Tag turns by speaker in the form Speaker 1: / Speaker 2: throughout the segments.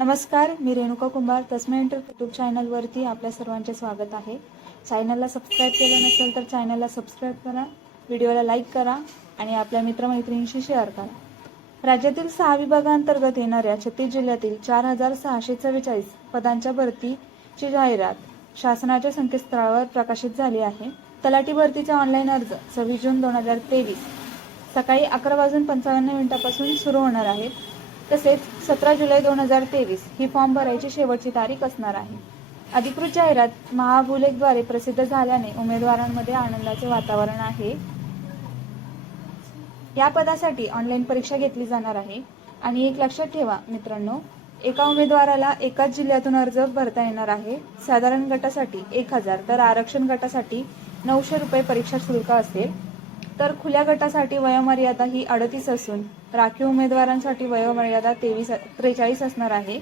Speaker 1: नमस्कार मी रेणुका कुंभार. तस्मै inter YouTube चॅनलवरती आपल्या सर्वांचे स्वागत आहे. चॅनलला सबस्क्राईब केलं नसेल तर चॅनलला सबस्क्राईब करा व्हिडिओला लाईक करा आणि आपल्या मित्रमैत्रिणींशी शेअर करा. राज्यातील सहा विभागांतर्गत येणाऱ्या छत्तीस जिल्ह्यातील चार हजार सहाशे चव्वेचाळीस पदांच्या भरतीची जाहिरात शासनाच्या संकेतस्थळावर प्रकाशित झाली आहे. तलाठी भरतीचा ऑनलाईन अर्ज सव्वीस जून दोन हजार तेवीस. सकाळी अकरा वाजून पंचावन्न मिनिटापासून सुरू होणार आहेत तसेच सतरा जुलै दोन हजार तेवीस ही फॉर्म भरायची शेवटची तारीख असणार आहे. अधिकृत जाहिरात महाभूलेखद्वारे प्रसिद्ध झाल्याने उमेदवारांमध्ये आनंदाचे वातावरण आहे. या पदासाठी ऑनलाईन परीक्षा घेतली जाणार आहे. आणि एक लक्षात ठेवा मित्रांनो एका उमेदवाराला एकाच जिल्ह्यातून अर्ज भरता येणार आहे. साधारण गटासाठी एक हजार तर आरक्षण गटासाठी नऊशे रुपये परीक्षा शुल्क असेल. तर खुल्या गटासाठी वयोमर्यादा ही अडतीस असून राखीव उमेदवारांसाठी वयोमर्यादा तेवीस त्रेचाळीस असणार आहे.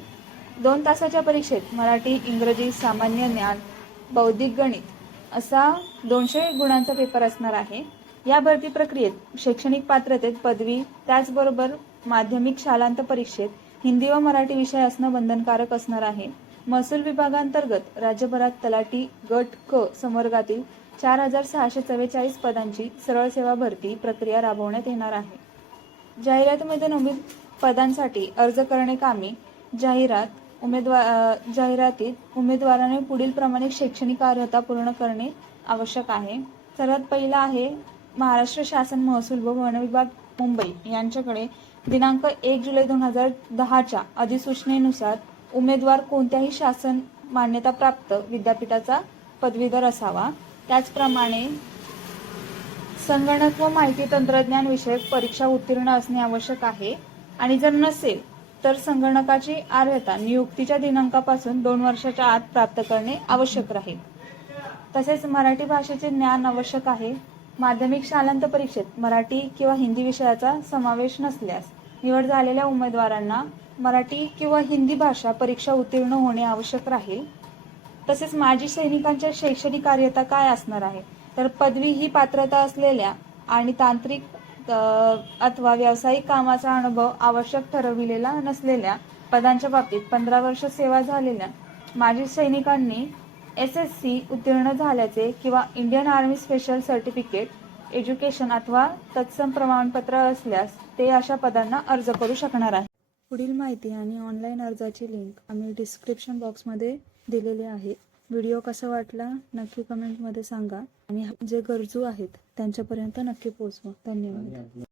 Speaker 1: दोन तासाच्या परीक्षेत मराठी इंग्रजी सामान्य ज्ञान बौद्धिक गणित असा दोनशे गुणांचा पेपर असणार आहे. या भरती प्रक्रियेत शैक्षणिक पात्रतेत पदवी त्याचबरोबर माध्यमिक शालांत परीक्षेत हिंदी व मराठी विषय असणं बंधनकारक असणार आहे. महसूल विभागांतर्गत राज्यभरात तलाठी गट क संवर्गातील चार हजार सहाशे चव्वेचाळीस पदांची सरळ सेवा भरती प्रक्रिया राबवण्यात येणार आहे. जाहिरातीमध्ये नमूद पदांसाठी अर्ज करणे कामी जाहिरात उमेदवार जाहिरातीत उमेदवाराने पुढील प्रमाणे शैक्षणिक अर्हता पूर्ण करणे आवश्यक आहे. सर्वात पहिला आहे महाराष्ट्र शासन महसूल व वन विभाग मुंबई. यांच्याकडे दिनांक एक जुलै दोन हजार दहाच्या अधिसूचनेनुसार उमेदवार कोणत्याही शासन मान्यताप्राप्त विद्यापीठाचा पदवीधर असावा. त्याचप्रमाणे संगणक व माहिती तंत्रज्ञान विषयक परीक्षा उत्तीर्ण असणे आवश्यक आहे. आणि जर नसेल तर संगणकाची अर्हता नियुक्तीच्या दिनांकापासून दोन वर्षाच्या आत प्राप्त करणे आवश्यक राहील. तसेच मराठी भाषेचे ज्ञान आवश्यक आहे. माध्यमिक शालांत परीक्षेत मराठी किंवा हिंदी विषयाचा समावेश नसल्यास निवड झालेल्या उमेदवारांना मराठी किंवा हिंदी भाषा परीक्षा उत्तीर्ण होणे आवश्यक राहील. तसेच माजी सैनिकांच्या शैक्षणिक कार्यता काय असणार आहे? तर पदवी ही पात्रता असलेल्या आणि तांत्रिक अथवा व्यावसायिक कामाचा अनुभव आवश्यक ठरविलेला नसलेल्या पदांच्या बाबतीत पंधरा वर्ष सेवा झालेल्या माजी सैनिकांनी एस एस सी उत्तीर्ण झाल्याचे किंवा Indian army special certificate education अथवा तत्सम प्रमाणपत्र असल्यास ते अशा पदांना अर्ज करू शकणार आहे. पुढील माहिती आणि ऑनलाईन अर्जाची लिंक आम्ही डिस्क्रिप्शन बॉक्समध्ये दिलेले आहे. व्हिडिओ कसा वाटला नक्की कमेंटमध्ये सांगा. आणि जे गरजू आहेत त्यांच्यापर्यंत नक्की पोहोचवा. धन्यवाद.